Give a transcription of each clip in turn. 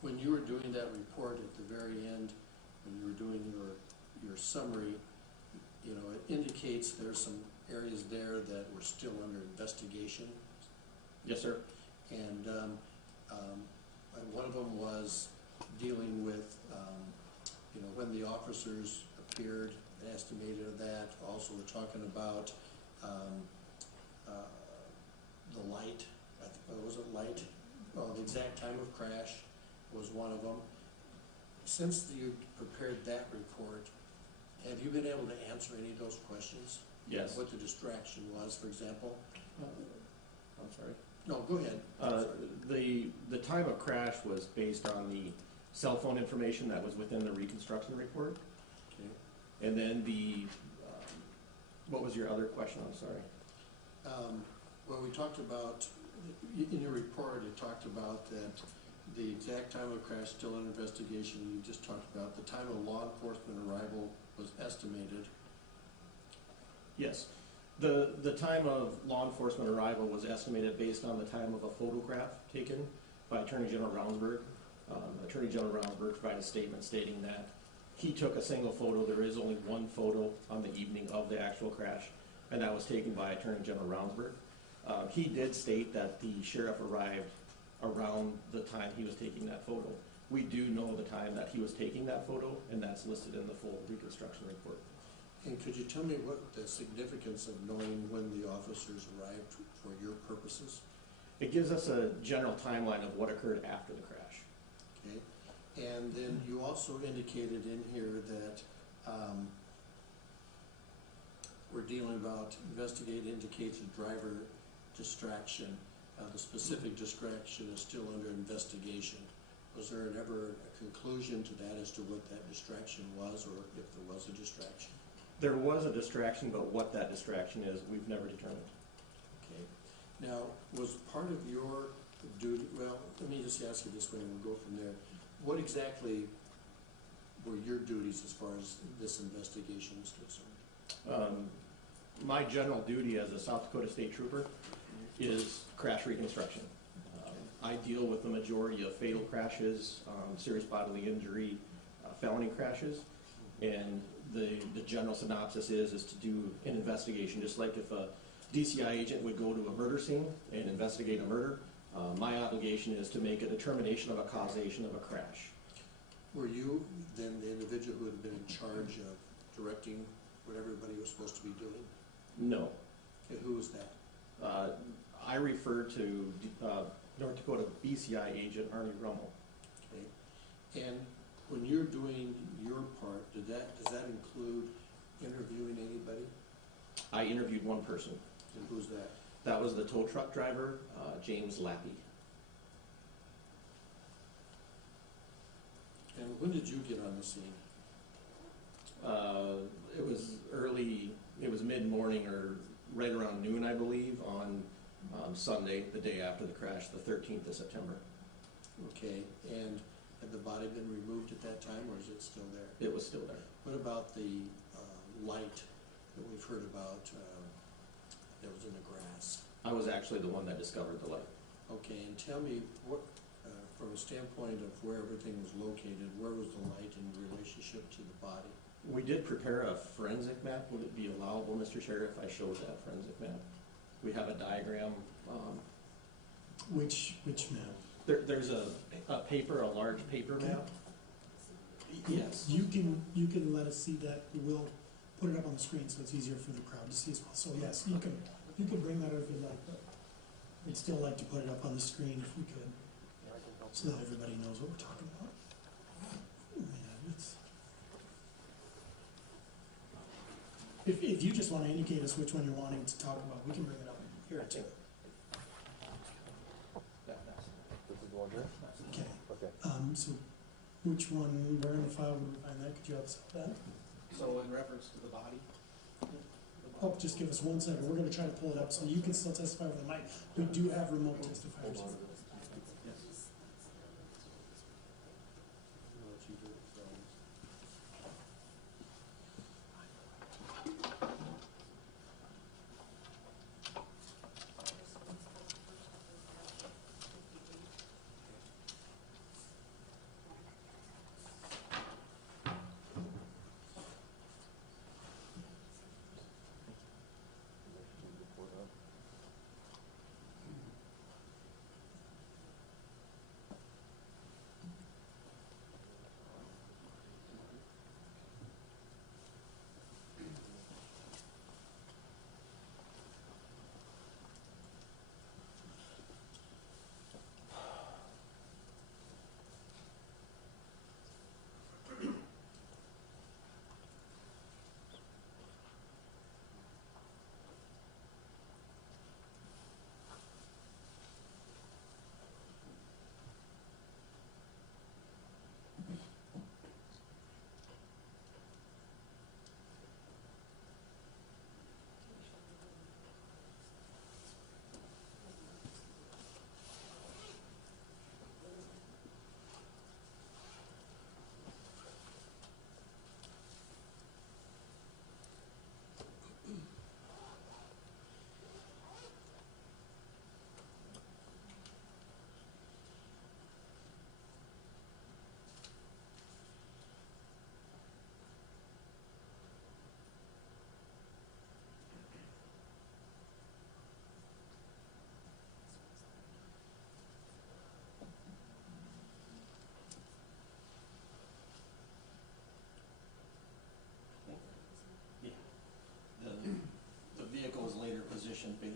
When you were doing that report at the very end, when you were doing your summary, you know, it indicates there's some areas there that were still under investigation. Yes, sir. And one of them was dealing with, you know, when the officers appeared, an estimated of that. Also, we're talking about the light. Was it light? Well, the exact time of crash was one of them. Since you prepared that report, have you been able to answer any of those questions? Yes. What the distraction was, for example? I'm sorry. No, go ahead. The time of crash was based on the cell phone information that was within the reconstruction report. Okay. And then what was your other question? I'm sorry. Well, we talked about, in your report, it talked about that the exact time of the crash still under investigation. You just talked about the time of law enforcement arrival was estimated. Yes. The time of law enforcement arrival was estimated based on the time of a photograph taken by Attorney General Ravnsborg. Attorney General Ravnsborg provided a statement stating that he took a single photo. There is only one photo on the evening of the actual crash, and that was taken by Attorney General Ravnsborg. He did state that the sheriff arrived around the time he was taking that photo. We do know the time that he was taking that photo, and that's listed in the full reconstruction report. And could you tell me what the significance of knowing when the officers arrived for your purposes? It gives us a general timeline of what occurred after the crash. Okay. And then you also indicated in here that we're dealing about investigate indicates a driver distraction. The specific distraction is still under investigation. Was there ever a conclusion to that as to what that distraction was, or if there was a distraction? There was a distraction, but what that distraction is, we've never determined. Okay. Now, was part of your duty, well, let me just ask you this way and we'll go from there. What exactly were your duties as far as this investigation is concerned? My general duty as a South Dakota State Trooper is crash reconstruction. I deal with the majority of fatal crashes, serious bodily injury, felony crashes, and the general synopsis is to do an investigation, just like if a DCI agent would go to a murder scene and investigate a murder. My obligation is to make a determination of a causation of a crash. Were you then the individual who had been in charge of directing what everybody was supposed to be doing? No. Okay, who was that? I refer to North Dakota BCI agent Arnie Rummel. Okay. And when you're doing your part, does that include interviewing anybody? I interviewed one person. And who's that? That was the tow truck driver, James Lappy. And when did you get on the scene? It was early, it was mid-morning or right around noon, I believe, on Sunday, the day after the crash, the 13th of September. Okay, and had the body been removed at that time, or is it still there? It was still there. What about the light that we've heard about that was in the grass? I was actually the one that discovered the light. Okay, and tell me, what, from a standpoint of where everything was located, where was the light in relationship to the body? We did prepare a forensic map. Would it be allowable, Mr. Sheriff, if I showed that forensic map? We have a diagram. Which map? There's a paper, a large paper map. Yes. You can let us see that. We'll put it up on the screen so it's easier for the crowd to see as well. So yes, you can bring that up if you'd like, but we'd still like to put it up on the screen if we could, so that everybody knows what we're talking about. Oh, man, if you just want to indicate us which one you're wanting to talk about, we can bring it up here too. This is the one here? Okay. Okay. So which one, where in the file would we find that? Could you help us with that? So in reference to the body? Oh, just give us 1 second. We're going to try to pull it up so you can still testify over the mic. We do have remote testifiers. Yes.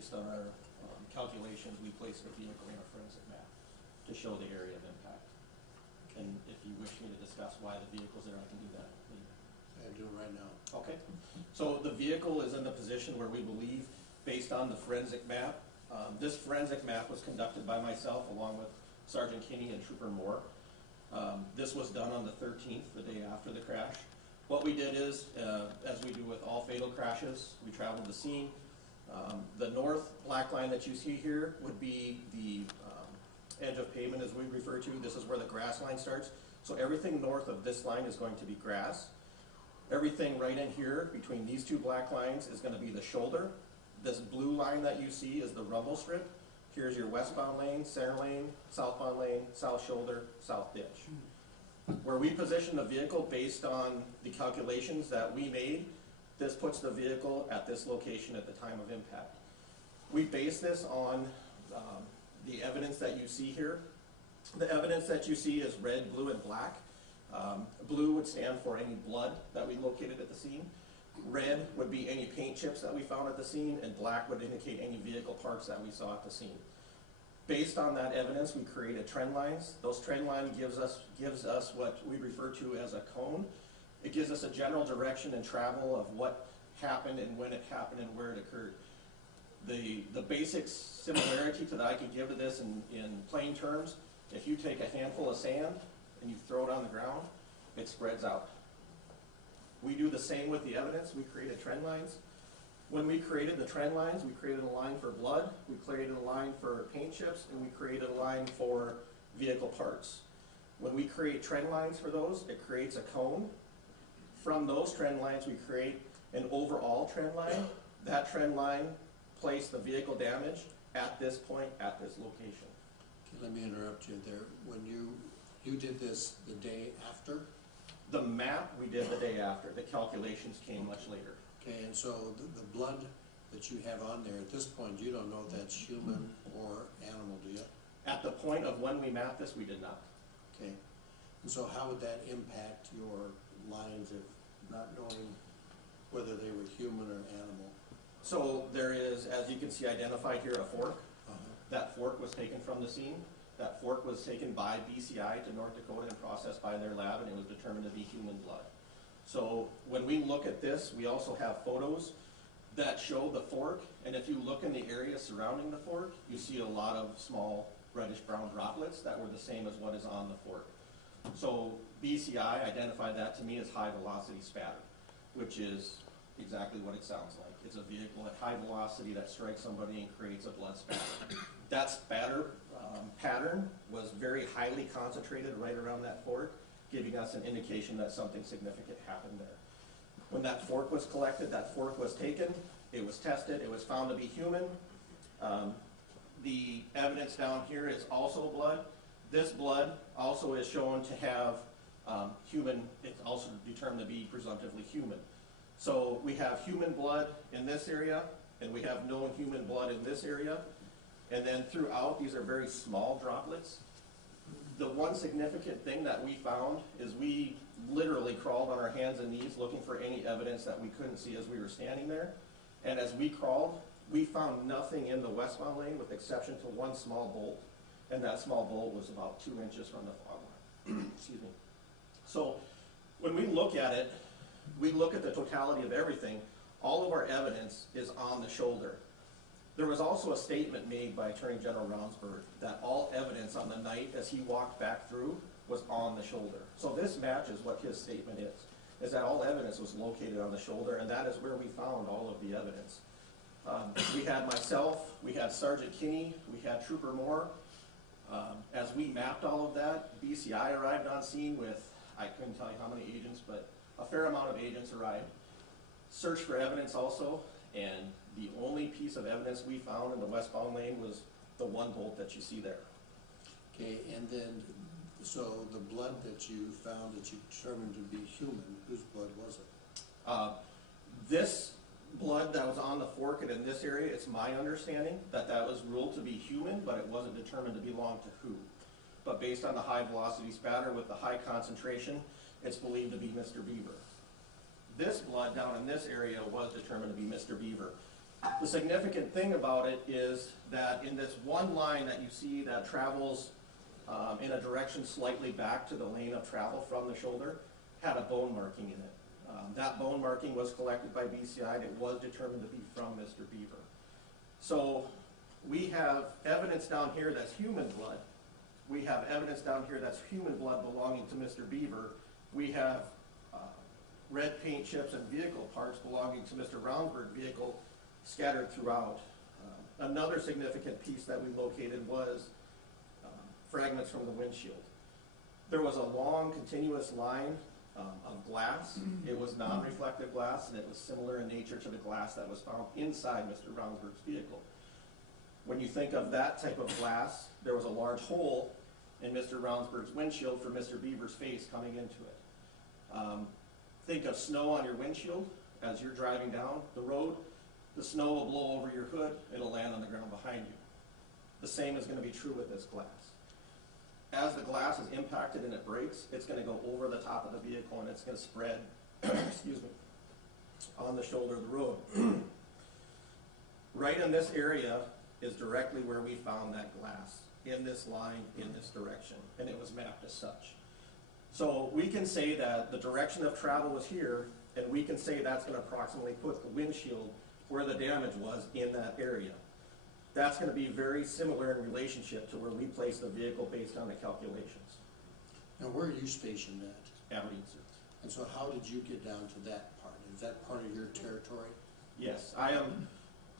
based on our calculations, we placed the vehicle in a forensic map to show the area of impact. And if you wish me to discuss why the vehicle's there, I can do that later. I do it right now. Okay, so the vehicle is in the position where we believe, based on the forensic map, this forensic map was conducted by myself along with Sergeant Kinney and Trooper Moore. This was done on the 13th, the day after the crash. What we did is, as we do with all fatal crashes, we traveled the scene. The north black line that you see here would be the edge of pavement, as we refer to. This is where the grass line starts. So everything north of this line is going to be grass. Everything right in here between these two black lines is going to be the shoulder. This blue line that you see is the rumble strip. Here's your westbound lane, center lane, southbound lane, south shoulder, south ditch. Where we position the vehicle based on the calculations that we made, this puts the vehicle at this location at the time of impact. We base this on the evidence that you see here. The evidence that you see is red, blue, and black. Blue would stand for any blood that we located at the scene. Red would be any paint chips that we found at the scene, and black would indicate any vehicle parts that we saw at the scene. Based on that evidence, we created trend lines. Those trend line gives us what we refer to as a cone. It gives us a general direction and travel of what happened and when it happened and where it occurred. The basic similarity to that I could give to this in plain terms, if you take a handful of sand and you throw it on the ground, it spreads out. We do the same with the evidence. We created trend lines. When we created the trend lines, we created a line for blood, we created a line for paint chips, and we created a line for vehicle parts. When we create trend lines for those, it creates a cone. From those trend lines, we create an overall trend line. That trend line placed the vehicle damage at this point, at this location. Okay, let me interrupt you there. When you did this the day after? The map we did the day after. The calculations came much later. Okay, and so the blood that you have on there, at this point, you don't know if that's human or animal, do you? At the point of when we mapped this, we did not. Okay, and so how would that impact your lines of not knowing whether they were human or animal? So there is, as you can see identified here, a fork. Uh-huh. That fork was taken from the scene. That fork was taken by BCI to North Dakota and processed by their lab, and it was determined to be human blood. So when we look at this, we also have photos that show the fork, and if you look in the area surrounding the fork, you see a lot of small reddish-brown droplets that were the same as what is on the fork. So BCI identified that to me as high-velocity spatter, which is exactly what it sounds like. It's a vehicle at high velocity that strikes somebody and creates a blood spatter. That spatter pattern was very highly concentrated right around that fork, giving us an indication that something significant happened there. When that fork was collected, that fork was taken, it was tested, it was found to be human. The evidence down here is also blood. This blood also is shown to have human, it's also determined to be presumptively human. So we have human blood in this area, and we have known human blood in this area. And then throughout, these are very small droplets. The one significant thing that we found is we literally crawled on our hands and knees looking for any evidence that we couldn't see as we were standing there. And as we crawled, we found nothing in the westbound lane with exception to one small bolt. And that small bolt was about 2 inches from the fog line. Excuse me. So when we look at it, we look at the totality of everything. All of our evidence is on the shoulder. There was also a statement made by Attorney General Raunsberg that all evidence on the night as he walked back through was on the shoulder. So this matches what his statement is that all evidence was located on the shoulder, and that is where we found all of the evidence. We had myself, we had Sergeant Kinney, we had Trooper Moore. As we mapped all of that, BCI arrived on scene with, I couldn't tell you how many agents, but a fair amount of agents arrived. Searched for evidence also, and the only piece of evidence we found in the westbound lane was the one bolt that you see there. Okay, and then, so the blood that you found that you determined to be human, whose blood was it? This blood that was on the fork and in this area, it's my understanding that that was ruled to be human, but it wasn't determined to belong to who. But based on the high velocity spatter with the high concentration, it's believed to be Mr. Beaver. This blood down in this area was determined to be Mr. Beaver. The significant thing about it is that in this one line that you see that travels in a direction slightly back to the lane of travel from the shoulder, had a bone marking in it. That bone marking was collected by BCI and it was determined to be from Mr. Beaver. So we have evidence down here that's human blood. We have evidence down here that's human blood belonging to Mr. Beaver. We have red paint chips and vehicle parts belonging to Mr. Roundberg's vehicle scattered throughout. Another significant piece that we located was fragments from the windshield. There was a long continuous line of glass. It was non-reflective glass and it was similar in nature to the glass that was found inside Mr. Roundberg's vehicle. When you think of that type of glass, there was a large hole in Mr. Roundberg's windshield for Mr. Beaver's face coming into it. Think of snow on your windshield as you're driving down the road. The snow will blow over your hood, it'll land on the ground behind you. The same is going to be true with this glass. As the glass is impacted and it breaks, it's going to go over the top of the vehicle and it's going to spread excuse me, on the shoulder of the road. Right in this area is directly where we found that glass, in this line, in this direction, and it was mapped as such. So we can say that the direction of travel was here, and we can say that's going to approximately put the windshield where the damage was in that area. That's going to be very similar in relationship to where we place the vehicle based on the calculations. Now, where are you stationed at? Aberdeen, sir. And so how did you get down to that part? Is that part of your territory? Yes, I am,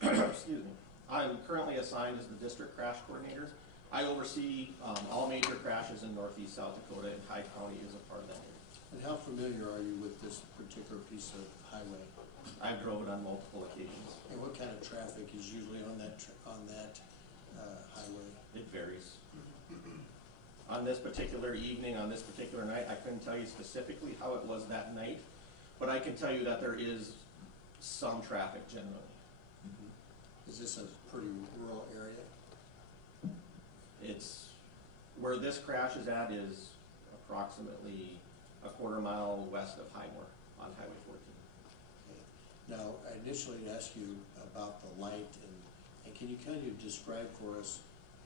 excuse me, I'm currently assigned as the district crash coordinator. I oversee all major crashes in northeast South Dakota, and High County is a part of that area. And how familiar are you with this particular piece of highway? I've drove it on multiple occasions. And what kind of traffic is usually on that highway? It varies. On this particular evening, on this particular night, I couldn't tell you specifically how it was that night, but I can tell you that there is some traffic generally. Is this a pretty rural area? It's, where this crash is at is approximately a quarter mile west of Highmore on Highway 14. Okay. Now, I initially asked you about the light, and can you kind of describe for us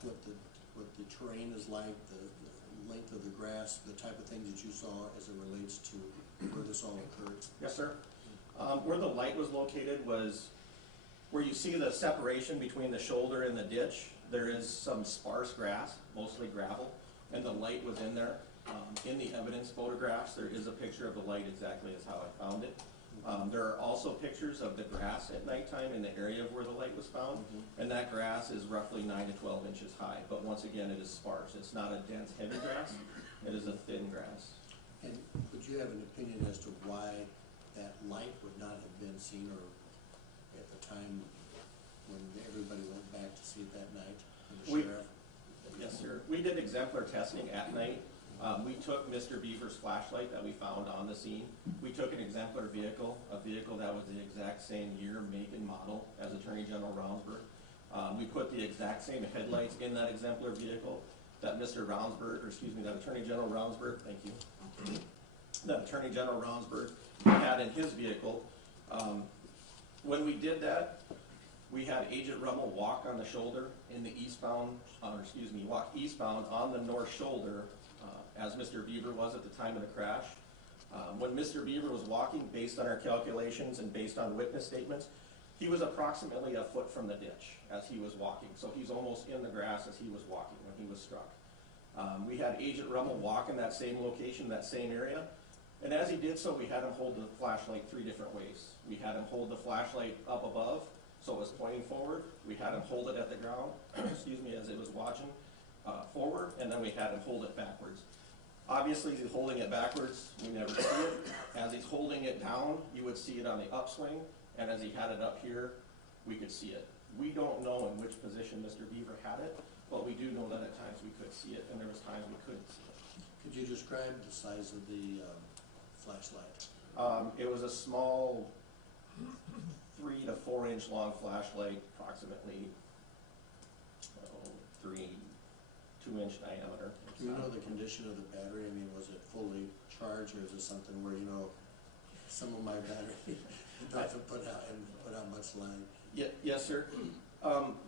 what the terrain is like, the length of the grass, the type of things that you saw as it relates to where this all occurred? Yes, sir. Where the light was located was where you see the separation between the shoulder and the ditch. There is some sparse grass, mostly gravel, and the light was in there. In the evidence photographs, there is a picture of the light exactly as how I found it. There are also pictures of the grass at nighttime in the area of where the light was found, and that grass is roughly 9 to 12 inches high, but once again, it is sparse. It's not a dense, heavy grass. It is a thin grass. And would you have an opinion as to why that light would not have been seen, or at the time when everybody went back to see it that night, the sheriff? Yes, sir. We did exemplar testing at night. We took Mr. Beaver's flashlight that we found on the scene. We took an exemplar vehicle, a vehicle that was the exact same year, make, and model as Attorney General Roundsberg. We put the exact same headlights in that exemplar vehicle that Mr. Roundsberg, or excuse me, that Attorney General Roundsberg, thank you, that Attorney General Roundsberg had in his vehicle. When we did that, we had Agent Rummel walk on the shoulder in the eastbound, walk eastbound on the north shoulder as Mr. Beaver was at the time of the crash. When Mr. Beaver was walking, based on our calculations and based on witness statements, he was approximately a foot from the ditch as he was walking. So he's almost in the grass as he was walking when he was struck. We had Agent Rummel walk in that same location, that same area. And as he did so, we had him hold the flashlight 3 different ways. We had him hold the flashlight up above, so it was pointing forward. We had him hold it at the ground, excuse me, as it was watching forward, and then we had him hold it backwards. Obviously, he's holding it backwards, we never see it. As he's holding it down, you would see it on the upswing, and as he had it up here, we could see it. We don't know in which position Mr. Beaver had it, but we do know that at times we could see it, and there was times we couldn't see it. Could you describe the size of the flashlight? It was a small 3 to 4 inch long flashlight, approximately 2 inch diameter. Do you know the condition of the battery? I mean, was it fully charged, or is it something where, you know, some of my battery doesn't put out much line? Yes, sir.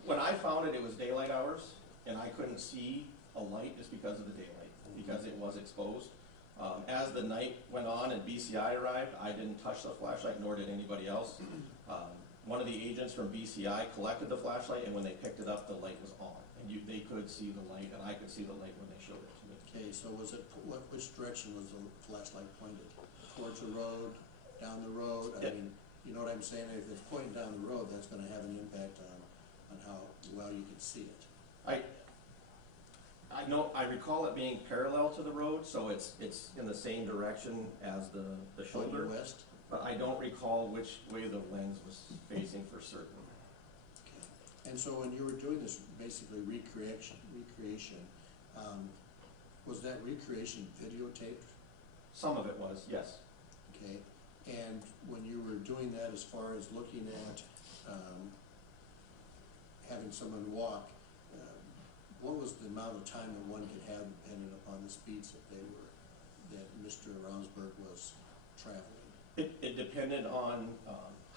When I found it, it was daylight hours, and I couldn't see a light just because of the daylight, because it was exposed. As the night went on and BCI arrived, I didn't touch the flashlight, nor did anybody else. One of the agents from BCI collected the flashlight, and when they picked it up, the light was on. And they could see the light, and I could see the light when they showed it to me. Okay, so was it, which direction was the flashlight pointed? Towards the road, down the road? I mean, you know what I'm saying? If it's pointing down the road, that's gonna have an impact on how well you can see it. I recall it being parallel to the road, so it's in the same direction as the shoulder. Pointing west? But I don't recall which way the lens was facing for certain. Okay. And so when you were doing this basically recreation, was that recreation videotaped? Some of it was, yes. Okay, and when you were doing that, as far as looking at having someone walk, what was the amount of time that one could have depending upon the speeds that Mr. Ravnsburg was traveling? It depended on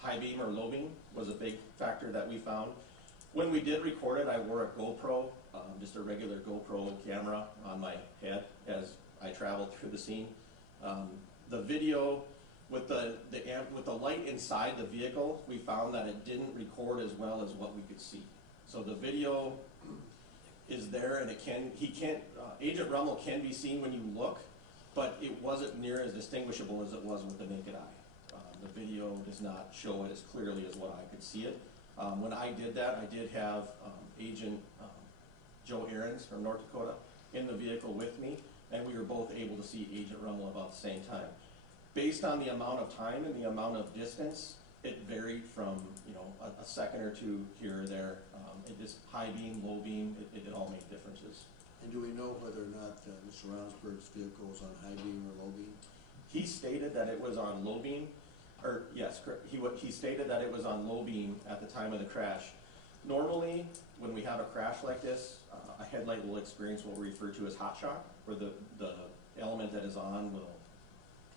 high beam or low beam was a big factor that we found. When we did record it, I wore a GoPro, just a regular GoPro camera on my head as I traveled through the scene. The video with the light inside the vehicle, we found that it didn't record as well as what we could see. So the video is there, and Agent Rummel can be seen when you look, but it wasn't near as distinguishable as it was with the naked eye. The video does not show it as clearly as what I could see it. When I did that, I did have Agent Joe Ahrens from North Dakota in the vehicle with me, and we were both able to see Agent Rummel about the same time. Based on the amount of time and the amount of distance, it varied from a second or two here or there. It just high beam, low beam, it all made differences. And do we know whether or not Mr. Ravnsburg's vehicle was on high beam or low beam? He stated that it was on low beam, or yes, correct. He stated that it was on low beam at the time of the crash. Normally, when we have a crash like this, a headlight will experience what we refer to as hot shock, where the element that is on will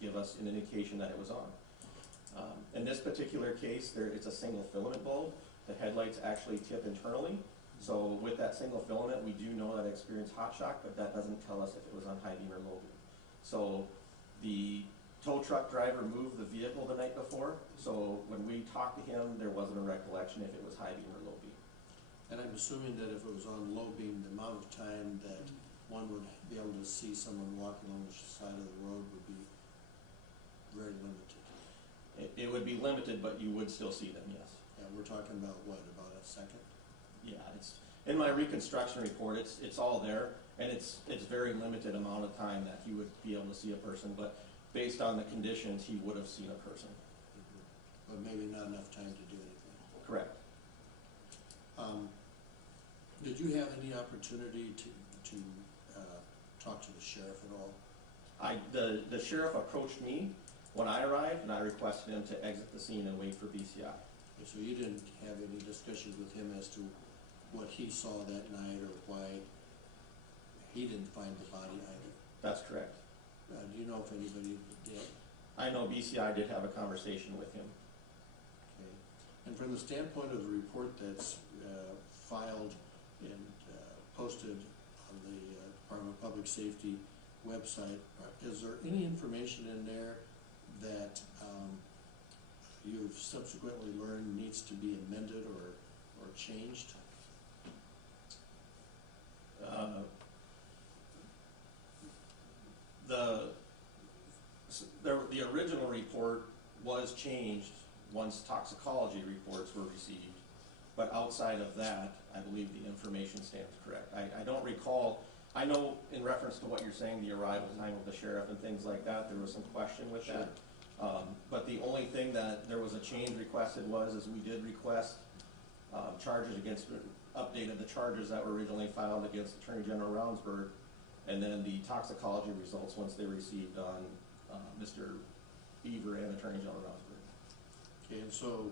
give us an indication that it was on. In this particular case, it's a single filament bulb. The headlights actually tip internally. So with that single filament, we do know that it experienced hot shock, but that doesn't tell us if it was on high beam or low beam. So the tow truck driver moved the vehicle the night before, so when we talked to him, there wasn't a recollection if it was high beam or low beam. And I'm assuming that if it was on low beam, the amount of time that one would be able to see someone walking along the side of the road would be very limited. It would be limited, but you would still see them, yes. Yeah, we're talking about what, about a second? Yeah, it's in my reconstruction report. It's all there, and it's very limited amount of time that he would be able to see a person. But based on the conditions, he would have seen a person. Mm-hmm. But maybe not enough time to do anything. Correct. Did you have any opportunity to talk to the sheriff at all? The sheriff approached me when I arrived, and I requested him to exit the scene and wait for BCI. So you didn't have any discussions with him as to what he saw that night or why he didn't find the body either? That's correct. Do you know if anybody did? I know BCI did have a conversation with him. Okay. And from the standpoint of the report that's filed and posted on the Department of Public Safety website, is there any information in there that you've subsequently learned needs to be amended or changed? The original report was changed once toxicology reports were received, but outside of that, I believe the information stands correct. I don't recall. I know in reference to what you're saying, the arrival time of the sheriff and things like that, there was some question with that. But the only thing that there was a change requested is we did request charges against, updated the charges that were originally filed against Attorney General Ravnsburg, and then the toxicology results once they received on Mr. Beaver and Attorney General Ravnsburg. Okay, and so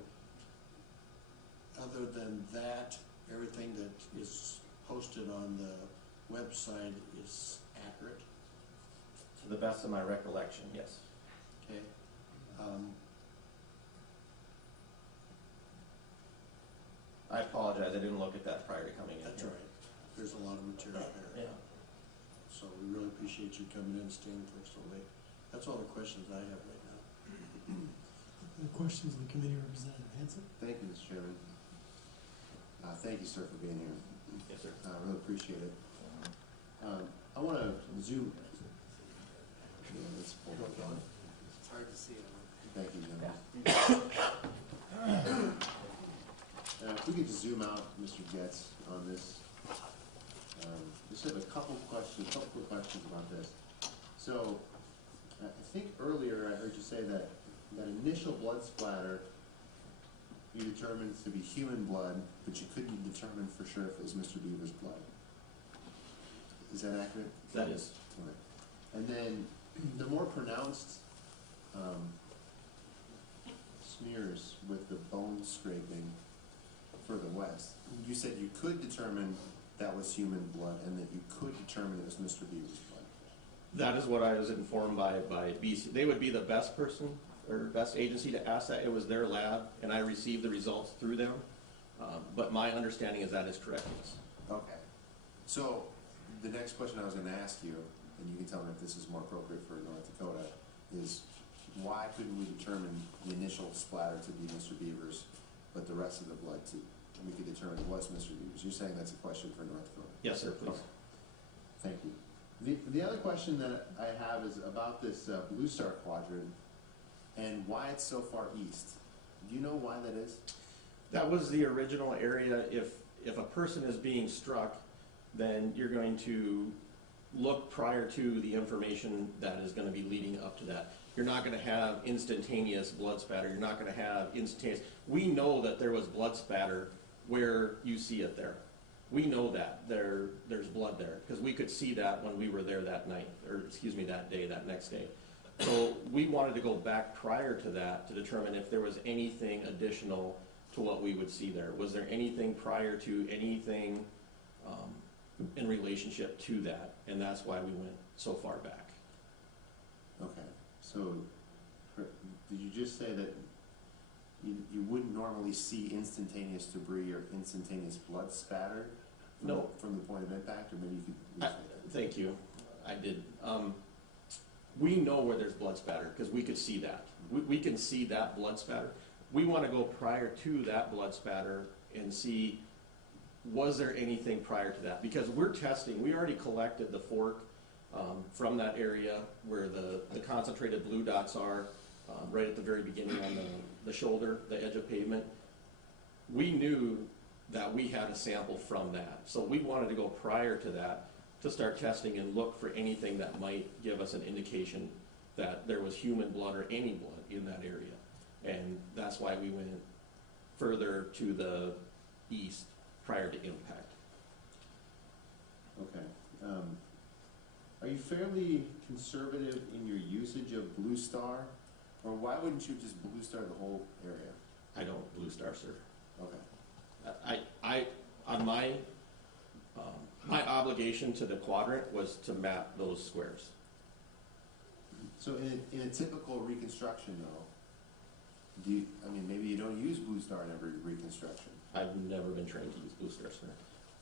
other than that, everything that is posted on the website is accurate? To the best of my recollection, yes. Okay. I apologize, I didn't look at that prior to coming in. That's right. There's a lot of material there. Yeah. So we really appreciate you coming in and staying for so late. That's all the questions I have right now. The questions of the committee, Representative Hanson? Thank you, Mr. Chairman. Thank you, sir, for being here. Yes, sir. I really appreciate it. I want to zoom. Yeah, let's hold on. It's hard to see. Thank you, gentlemen. If we could zoom out, Mr. Getz, on this. Just have a couple quick questions about this. So, I think earlier I heard you say that that initial blood splatter you determined to be human blood, but you couldn't determine for sure if it was Mr. Beaver's blood. Is that accurate? That is. All right. And then the more pronounced smears with the bone scraping further west, you said you could determine that was human blood and that you could determine it was Mr. Beaver's blood. That is what I was informed by BC. They would be the best person or best agency to ask that. It was their lab, and I received the results through them. But my understanding is that is correct, yes. Okay. So the next question I was going to ask you, and you can tell me if this is more appropriate for North Dakota, is why couldn't we determine the initial splatter to be Mr. Beaver's, but the rest of the blood we could determine it was Mr. Beaver's? You're saying that's a question for North Dakota? Yes, sir, please. Okay. Thank you. The other question that I have is about this Blue Star quadrant and why it's so far east. Do you know why that is? That was the original area. If a person is being struck, then you're going to look prior to the information that is going to be leading up to that. You're not going to have instantaneous blood spatter. You're not going to have instantaneous. We know that there was blood spatter where you see it there. We know that there's blood there because we could see that when we were there that night, or excuse me, that day, that next day. So we wanted to go back prior to that to determine if there was anything additional to what we would see there. Was there anything prior to anything in relationship to that? And that's why we went so far back. Okay. So did you just say that you wouldn't normally see instantaneous debris or instantaneous blood spatter from the point of impact, or maybe you could restate that? Thank you. I did. We know where there's blood spatter because we could see that. We can see that blood spatter. We want to go prior to that blood spatter and see, was there anything prior to that? Because we're testing. We already collected the fork from that area where the concentrated blue dots are, right at the very beginning on the shoulder, the edge of pavement. We knew that we had a sample from that. So we wanted to go prior to that to start testing and look for anything that might give us an indication that there was human blood or any blood in that area. And that's why we went further to the east prior to impact. Okay. Are you fairly conservative in your usage of Blue Star, or why wouldn't you just Blue Star the whole area? I don't Blue Star, sir. Okay. I on my obligation to the quadrant was to map those squares. So in a typical reconstruction, though, maybe you don't use Blue Star in every reconstruction. I've never been trained to use Blue Star, sir.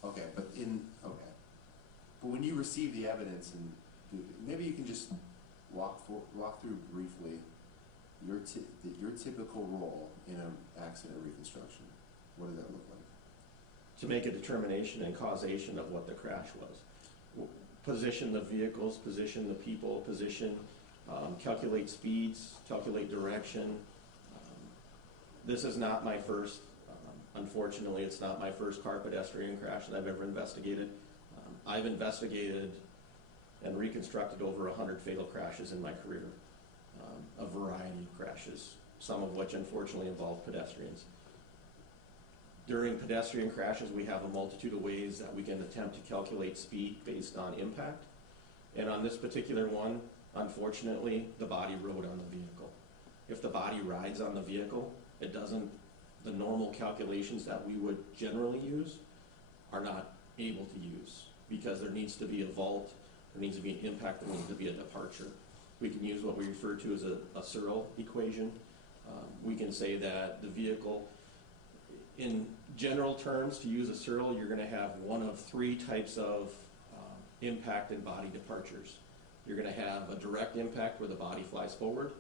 Okay, but when you receive the evidence, and maybe you can just walk through briefly your typical role in an accident reconstruction. What does that look like? To make a determination and causation of what the crash was. Position the vehicles, position the people, calculate speeds, calculate direction. This is not my first, unfortunately, it's not my first car pedestrian crash that I've ever investigated. I've investigated and reconstructed over 100 fatal crashes in my career, a variety of crashes, some of which unfortunately involve pedestrians. During pedestrian crashes, we have a multitude of ways that we can attempt to calculate speed based on impact. And on this particular one, unfortunately, the body rode on the vehicle. If the body rides on the vehicle, the normal calculations that we would generally use are not able to use because there needs to be a vault, there needs to be an impact, there needs to be a departure. We can use what we refer to as a Searle equation. We can say that the vehicle, In general terms, to use a SERL, you're gonna have one of three types of impact and body departures. You're gonna have a direct impact where the body flies forward.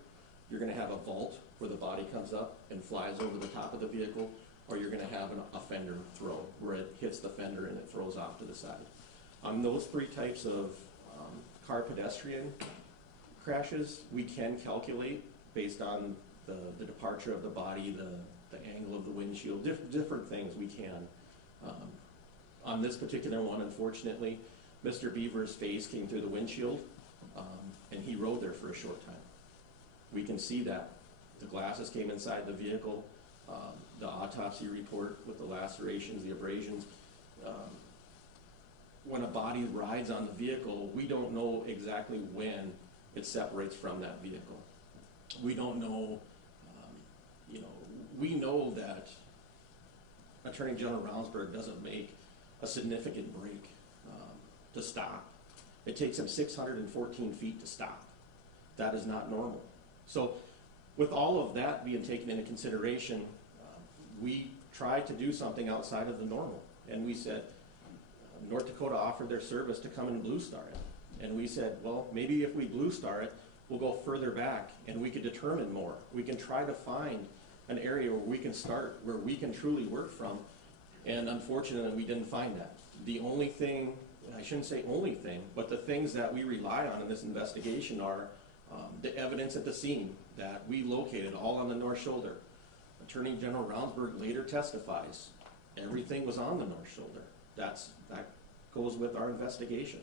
You're gonna have a vault where the body comes up and flies over the top of the vehicle, or you're gonna have a fender throw where it hits the fender and it throws off to the side. On those three types of car pedestrian crashes, we can calculate based on the departure of the body, the angle of the windshield, different things we can. On this particular one, unfortunately, Mr. Beaver's face came through the windshield, and he rode there for a short time. We can see that. The glasses came inside the vehicle, the autopsy report with the lacerations, the abrasions. When a body rides on the vehicle, we don't know exactly when it separates from that vehicle. We don't know, we know that Attorney General Ravnsborg doesn't make a significant break to stop. It takes him 614 feet to stop. That is not normal. So with all of that being taken into consideration, we tried to do something outside of the normal. And we said, North Dakota offered their service to come and Blue Star it. And we said, well, maybe if we Blue Star it, we'll go further back and we could determine more. We can try to find an area where we can start, where we can truly work from. And unfortunately, we didn't find that. The only thing, I shouldn't say only thing, but the things that we rely on in this investigation are the evidence at the scene that we located all on the north shoulder. Attorney General Ravnsborg later testifies everything was on the north shoulder. That goes with our investigation.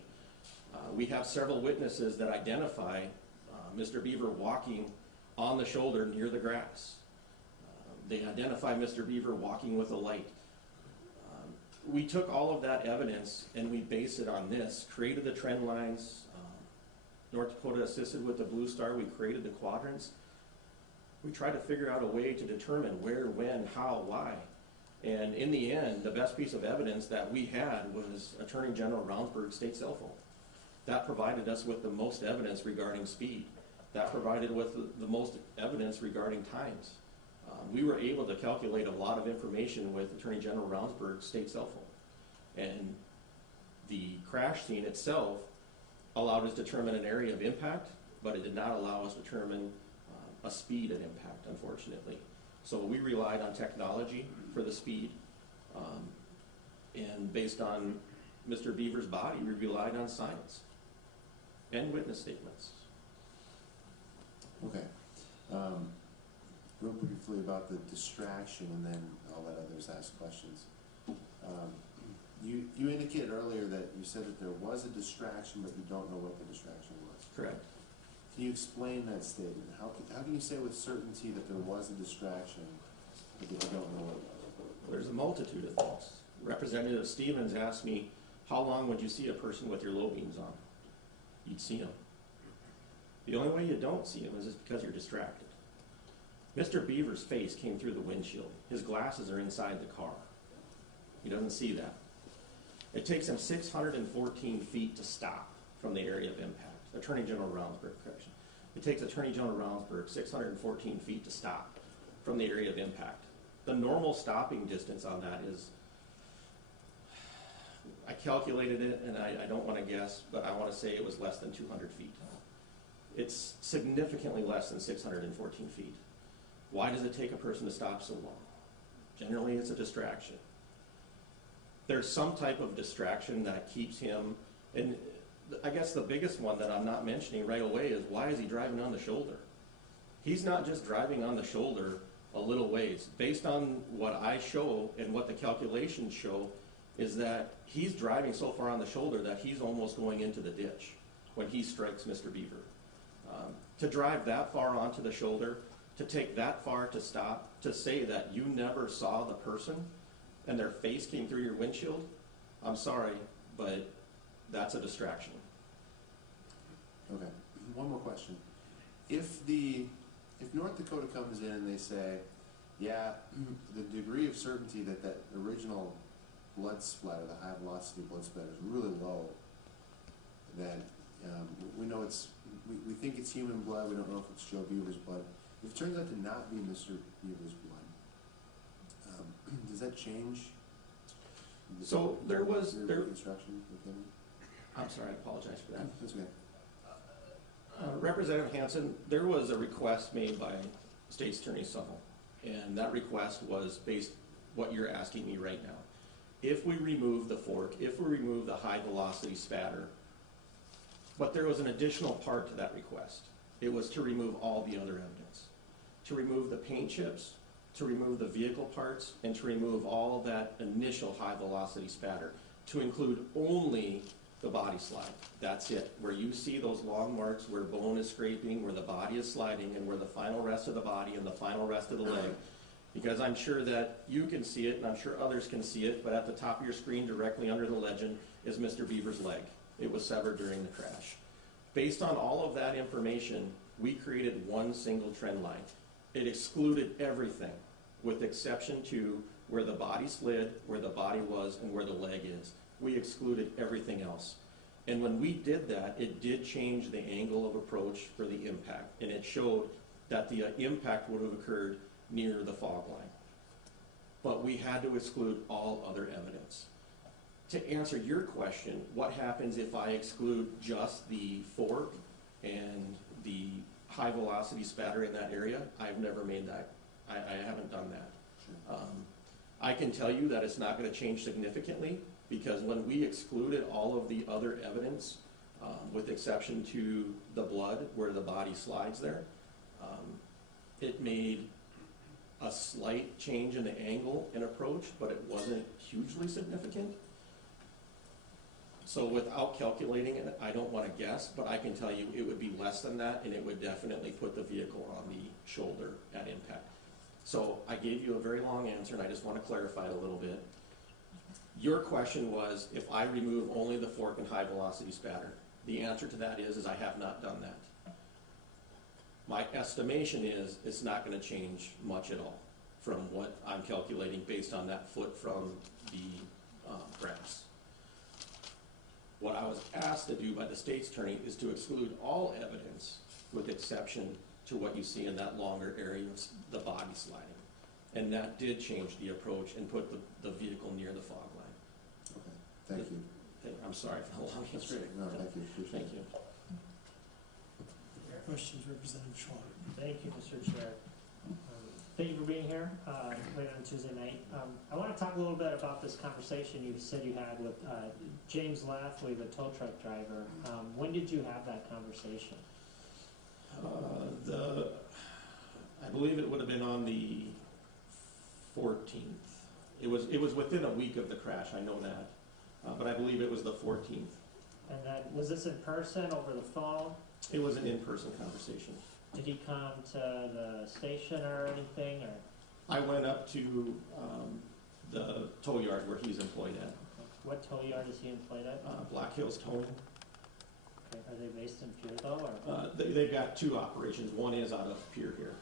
We have several witnesses that identify Mr. Beaver walking on the shoulder near the grass. They identify Mr. Beaver walking with a light. We took all of that evidence and we based it on this, created the trend lines. North Dakota assisted with the Blue Star. We created the quadrants. We tried to figure out a way to determine where, when, how, why. And in the end, the best piece of evidence that we had was Attorney General Ravnsborg's state cell phone. That provided us with the most evidence regarding speed. That provided with the most evidence regarding times. We were able to calculate a lot of information with Attorney General Ravnsborg's state cell phone. And the crash scene itself allowed us to determine an area of impact, but it did not allow us to determine a speed at impact, unfortunately. So we relied on technology for the speed, and based on Mr. Beaver's body, we relied on science and witness statements. Okay. Real briefly about the distraction, and then I'll let others ask questions. You indicated earlier that you said that there was a distraction, but you don't know what the distraction was. Correct. Can you explain that statement? How can you say with certainty that there was a distraction, but that you don't know what it was? There's a multitude of things. Representative Stevens asked me, how long would you see a person with your low beams on? You'd see them. The only way you don't see them is because you're distracted. Mr. Beaver's face came through the windshield. His glasses are inside the car. He doesn't see that. It takes him 614 feet to stop from the area of impact. Attorney General Ravnsborg, correction. It takes Attorney General Ravnsborg 614 feet to stop from the area of impact. The normal stopping distance on that is, I calculated it and I don't want to guess, but I want to say it was less than 200 feet. It's significantly less than 614 feet. Why does it take a person to stop so long? Generally, it's a distraction. There's some type of distraction that keeps him, and I guess the biggest one that I'm not mentioning right away is, why is he driving on the shoulder? He's not just driving on the shoulder a little ways. Based on what I show and what the calculations show, is that he's driving so far on the shoulder that he's almost going into the ditch when he strikes Mr. Beaver. To drive that far onto the shoulder, to take that far to stop, to say that you never saw the person and their face came through your windshield, I'm sorry, but that's a distraction. Okay. One more question. If North Dakota comes in and they say, yeah, the degree of certainty that that original blood splatter, the high velocity blood splatter, is really low, that we know we think it's human blood, we don't know if it's Joe Beaver's blood. If it turns out to not be Mr. Beaver's blood, Does that change? So there was, Your there, reconstruction within? I'm sorry, I apologize for that. That's okay. Representative Hanson, there was a request made by State's Attorney Summel, and that request was based what you're asking me right now. If we remove the fork, if we remove the high velocity spatter, but there was an additional part to that request. It was to remove all the other evidence. To remove the paint chips, to remove the vehicle parts, and to remove all that initial high velocity spatter, to include only the body slide. That's it. Where you see those long marks where bone is scraping, where the body is sliding, and where the final rest of the body and the final rest of the leg. Because I'm sure that you can see it, and I'm sure others can see it, but at the top of your screen, directly under the legend, is Mr. Beaver's leg. It was severed during the crash. Based on all of that information, we created one single trend line. It excluded everything, with exception to where the body slid, where the body was, and where the leg is. We excluded everything else. And when we did that, it did change the angle of approach for the impact, and it showed that the impact would have occurred near the fog line. But we had to exclude all other evidence. To answer your question, what happens if I exclude just the fork and the high velocity spatter in that area? I've never made that. I haven't done that. Sure. I can tell you that it's not going to change significantly, because when we excluded all of the other evidence, with exception to the blood where the body slides there, it made a slight change in the angle and approach, but it wasn't hugely significant. So without calculating it, I don't want to guess, but I can tell you it would be less than that, and it would definitely put the vehicle on the shoulder at impact. So I gave you a very long answer, and I just want to clarify it a little bit. Your question was, if I remove only the fork and high velocity spatter, the answer to that is I have not done that. My estimation is it's not going to change much at all from what I'm calculating based on that foot from the grass. What I was asked to do by the state's attorney is to exclude all evidence with exception to what you see in that longer area of the body sliding. And that did change the approach and put the vehicle near the fog line. Okay, thank you. I'm sorry for the long That's answer. great. No, thank you. Appreciate Thank it. you. Questions, Representative Schwab? Thank you, Mr. Chair. Thank you for being here late on Tuesday night. I want to talk a little bit about this conversation you said you had with James Lafley, the tow truck driver. When did you have that conversation? I believe it would have been on the 14th. It was within a week of the crash, I know that, but I believe it was the 14th. And then, was this in person, over the phone? It was an in-person conversation. Did he come to the station or anything, or? I went up to the tow yard where he's employed at, What tow yard is he employed at? Black Hills Towing. Okay. Are they based in Pier though, or? They've got two operations. One is out of Pier here.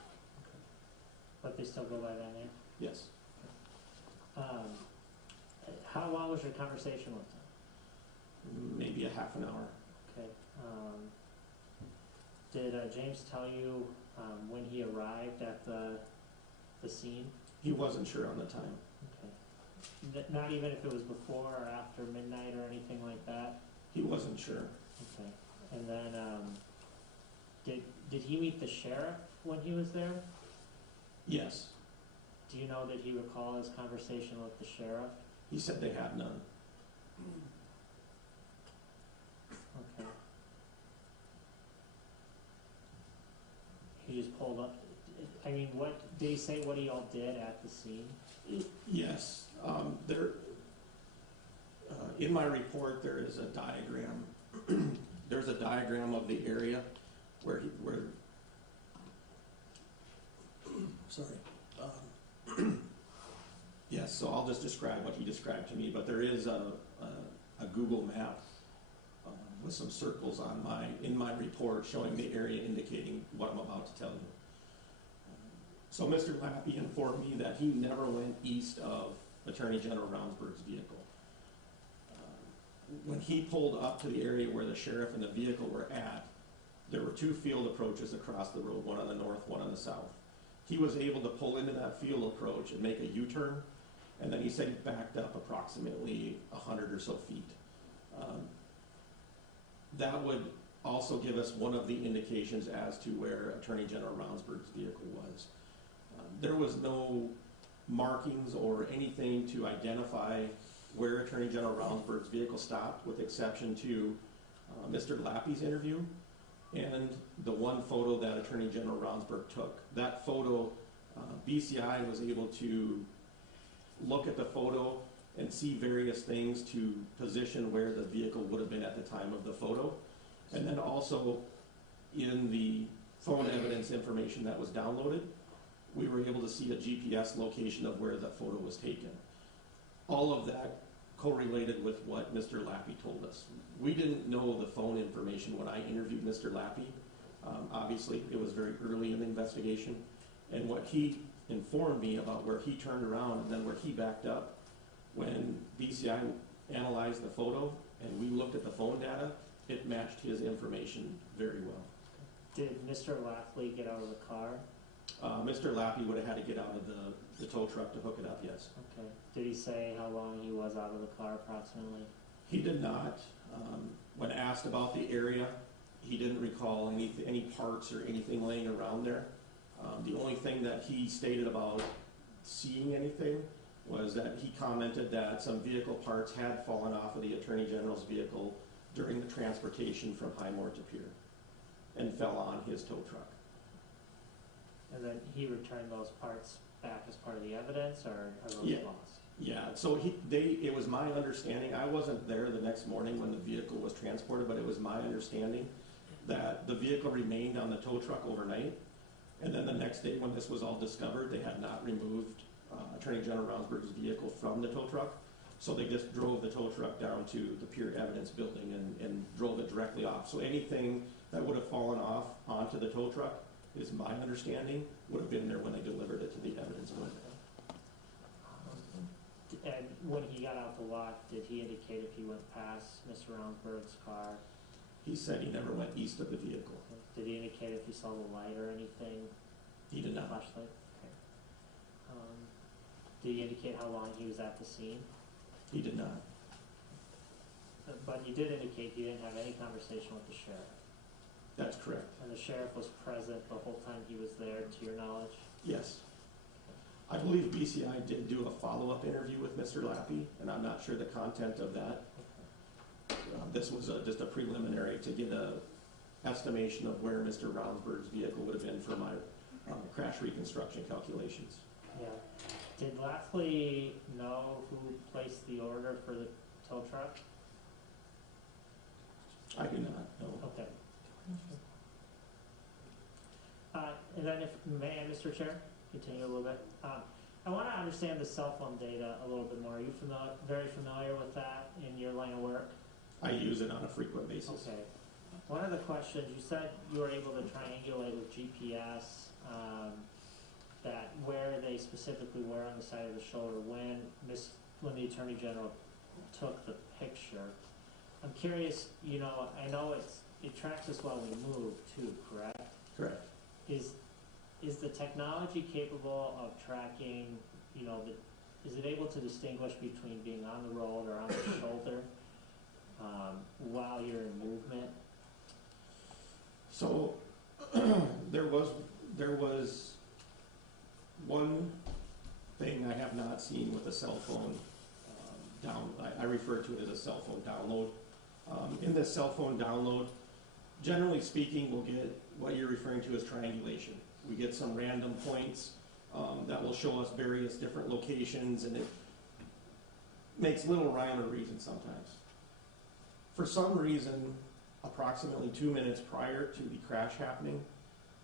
But they still go by that name? Yes. How long was your conversation with him? Maybe a half an hour. Okay. Did James tell you when he arrived at the scene? He wasn't sure on the time. Okay. Not even if it was before or after midnight or anything like that? He wasn't sure. Okay. And then, did he meet the sheriff when he was there? Yes. Do you know that he recall his conversation with the sheriff? He said they have none. Okay. He just pulled up. I mean, what did he say? What he all did at the scene? Yes. There. In my report, there is a diagram. There's a diagram of the area where sorry. Yes, so I'll just describe what he described to me, but there is a Google map with some circles in my report showing the area indicating what I'm about to tell you. So Mr. Lappy informed me that he never went east of Attorney General Ravnsburg's vehicle. When he pulled up to the area where the sheriff and the vehicle were at, there were two field approaches across the road, one on the north, one on the south. He was able to pull into that field approach and make a U-turn and then he said he backed up approximately 100 or so feet. That would also give us one of the indications as to where Attorney General Ravnsborg's vehicle was. There was no markings or anything to identify where Attorney General Ravnsborg's vehicle stopped, with exception to Mr. Lappy's interview and the one photo that Attorney General Ravnsborg took. That photo, BCI was able to look at the photo and see various things to position where the vehicle would have been at the time of the photo. And then also in the phone evidence information that was downloaded, we were able to see a GPS location of where the photo was taken. All of that correlated with what Mr. Lappy told us. We didn't know the phone information when I interviewed Mr. Lappy. Obviously, it was very early in the investigation. And what he informed me about where he turned around and then where he backed up, when BCI analyzed the photo and we looked at the phone data, it matched his information very well. Did Mr. Lafley get out of the car? Mr. Lappy would have had to get out of the tow truck to hook it up, yes. Okay. Did he say how long he was out of the car approximately? He did not. When asked about the area, he didn't recall any parts or anything laying around there. The only thing that he stated about seeing anything was that he commented that some vehicle parts had fallen off of the Attorney General's vehicle during the transportation from Highmore to Pier and fell on his tow truck. And then he returned those parts back as part of the evidence, or are those Yeah. lost? Yeah, so it was my understanding, I wasn't there the next morning when the vehicle was transported, but it was my understanding that the vehicle remained on the tow truck overnight, and then the next day when this was all discovered, they had not removed Attorney General Ravnsborg's vehicle from the tow truck, so they just drove the tow truck down to the Pier Evidence Building and drove it directly off. So anything that would have fallen off onto the tow truck, is my understanding, would have been there when they delivered it to the evidence building. And when he got out the lot, did he indicate if he went past Mr. Ravnsborg's car? He said he never went east of the vehicle. Did he indicate if he saw the light or anything? He did not. Flashlight? Okay. Did he indicate how long he was at the scene? He did not. But he did indicate he didn't have any conversation with the sheriff. That's correct. And the sheriff was present the whole time he was there, to your knowledge? Yes. I believe BCI did do a follow-up interview with Mr. Lappy, and I'm not sure the content of that. This was just a preliminary to get a estimation of where Mr. Ravnsborg's vehicle would have been for my crash reconstruction calculations. Yeah. Did Lafley know who placed the order for the tow truck? I do not know. Okay. And then if, may I, Mr. Chair, continue a little bit? I want to understand the cell phone data a little bit more. Are you very familiar with that in your line of work? I use it on a frequent basis. Okay. One of the questions, you said you were able to triangulate with GPS that where they specifically were on the side of the shoulder when the Attorney General took the picture. I'm curious, you know, I know it tracks us while we move too, correct? Correct. Is the technology capable of tracking, you know, is it able to distinguish between being on the road or on the shoulder while you're in movement? So there was one thing I have not seen with a cell phone I refer to it as a cell phone download. In this cell phone download, generally speaking, we'll get what you're referring to as triangulation. We get some random points that will show us various different locations, and it makes little rhyme or reason sometimes. For some reason, approximately 2 minutes prior to the crash happening,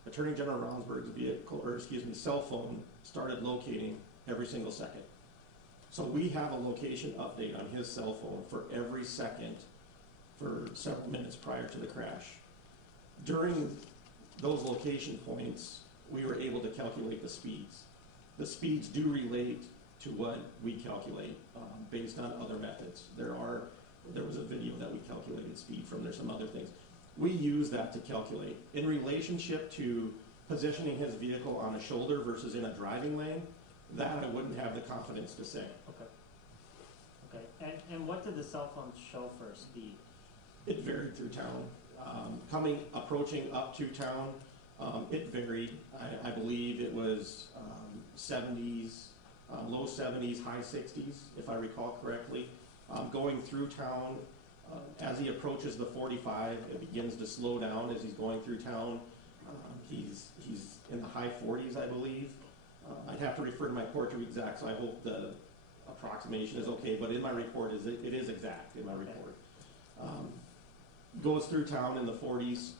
Attorney General Ravnsborg's cell phone started locating every single second. So we have a location update on his cell phone for every second for several minutes prior to the crash. During those location points, we were able to calculate the speeds. The speeds do relate to what we calculate based on other methods. There was a video that we calculated speed from. There's some other things. We use that to calculate. In relationship to positioning his vehicle on a shoulder versus in a driving lane, That I wouldn't have the confidence to say. Okay. Okay, and what did the cell phone show for speed? It varied through town. Approaching up to town, it varied. I believe it was 70s, low 70s, high 60s, if I recall correctly. Going through town, as he approaches the 45, it begins to slow down as he's going through town. He's in the high 40s, I believe. I'd have to refer to my report to exact, so I hope the approximation is okay, but in my report, it is exact in my report. Goes through town in the 40s.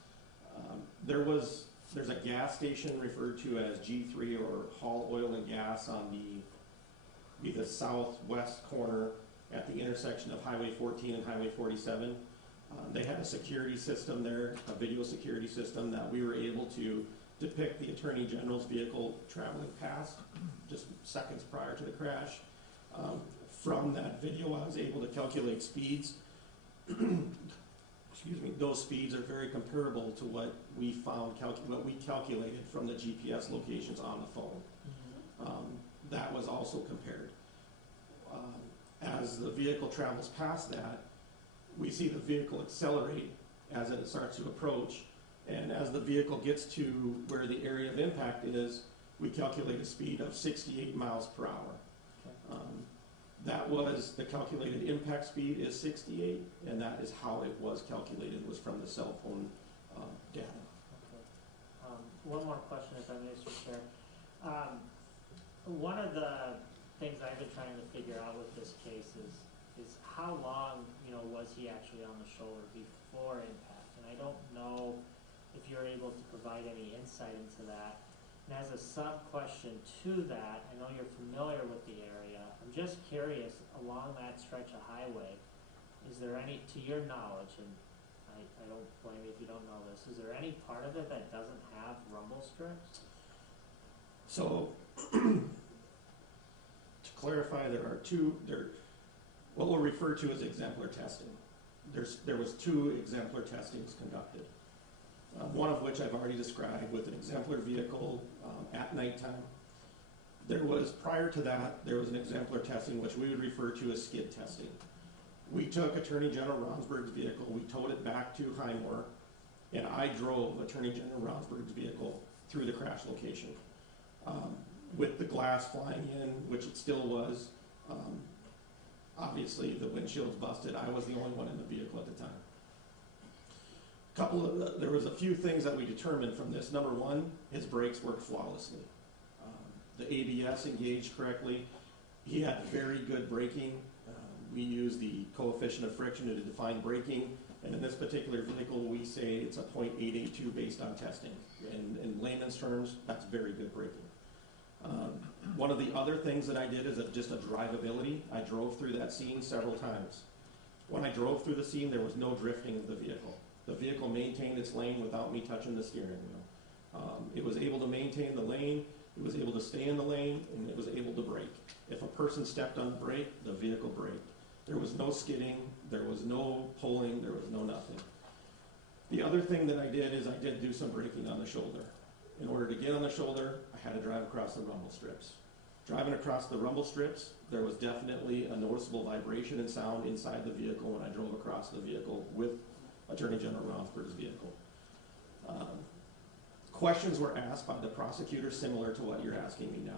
There's a gas station referred to as G3 or Hall Oil and Gas on the southwest corner at the intersection of Highway 14 and Highway 47. They had a security system there, a video security system that we were able to depict the Attorney General's vehicle traveling past just seconds prior to the crash. From that video, I was able to calculate speeds. Excuse me, those speeds are very comparable to what we found, what we calculated from the GPS locations on the phone. That was also compared. As the vehicle travels past that, we see the vehicle accelerate as it starts to approach, and as the vehicle gets to where the area of impact is, we calculate a speed of 68 miles per hour. That was the calculated impact speed is 68, and that is how it was calculated, was from the cell phone data. Okay. One more question, if I may, Mr. Chair. One of the things I've been trying to figure out with this case is how long, was he actually on the shoulder before impact? And I don't know if you're able to provide any insight into that. And as a sub-question to that, I know you're familiar with the area. I'm just curious, along that stretch of highway, is there any, to your knowledge, and I don't blame you if you don't know this, is there any part of it that doesn't have rumble strips? So, to clarify, what we'll refer to as exemplar testing. There was 2 exemplar testings conducted. One of which I've already described with an exemplar vehicle at nighttime. Prior to that, there was an exemplar testing which we would refer to as skid testing. We took Attorney General Ronsberg's vehicle, we towed it back to Highmore, and I drove Attorney General Ronsberg's vehicle through the crash location. With the glass flying in, which it still was, obviously the windshield's busted. I was the only one in the vehicle at the time. There was a few things that we determined from this. Number one, his brakes worked flawlessly. The ABS engaged correctly. He had very good braking. We use the coefficient of friction to define braking, and in this particular vehicle, we say it's a .882 based on testing. In layman's terms, that's very good braking. One of the other things that I did is just a drivability. I drove through that scene several times. When I drove through the scene, there was no drifting of the vehicle. The vehicle maintained its lane without me touching the steering wheel. It was able to maintain the lane, it was able to stay in the lane, and it was able to brake. If a person stepped on the brake, the vehicle braked. There was no skidding, there was no pulling, there was no nothing. The other thing that I did is I did do some braking on the shoulder. In order to get on the shoulder, I had to drive across the rumble strips. Driving across the rumble strips, there was definitely a noticeable vibration and sound inside the vehicle when I drove across the vehicle with Attorney General Ronsberg's vehicle. Questions were asked by the prosecutor similar to what you're asking me now.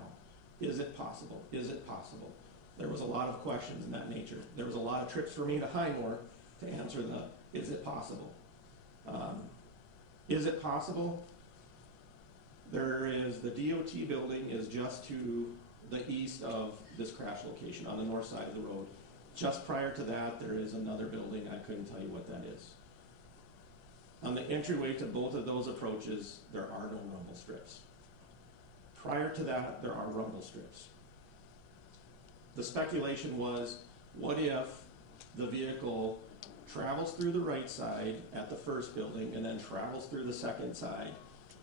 Is it possible? Is it possible? There was a lot of questions in that nature. There was a lot of trips for me to Highmore to answer the, is it possible? Is it possible? There is, the DOT building is just to the east of this crash location on the north side of the road. Just prior to that, there is another building. I couldn't tell you what that is. On the entryway to both of those approaches, there are no rumble strips. Prior to that, there are rumble strips. The speculation was, what if the vehicle travels through the right side at the first building and then travels through the second side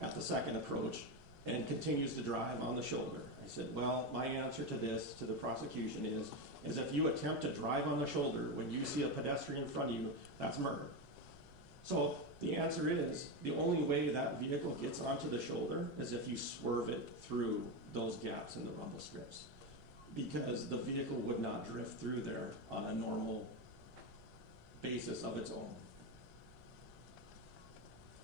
at the second approach and continues to drive on the shoulder? I said, well, my answer to this, to the prosecution is if you attempt to drive on the shoulder when you see a pedestrian in front of you, that's murder. So the answer is, the only way that vehicle gets onto the shoulder is if you swerve it through those gaps in the rumble strips. Because the vehicle would not drift through there on a normal basis of its own.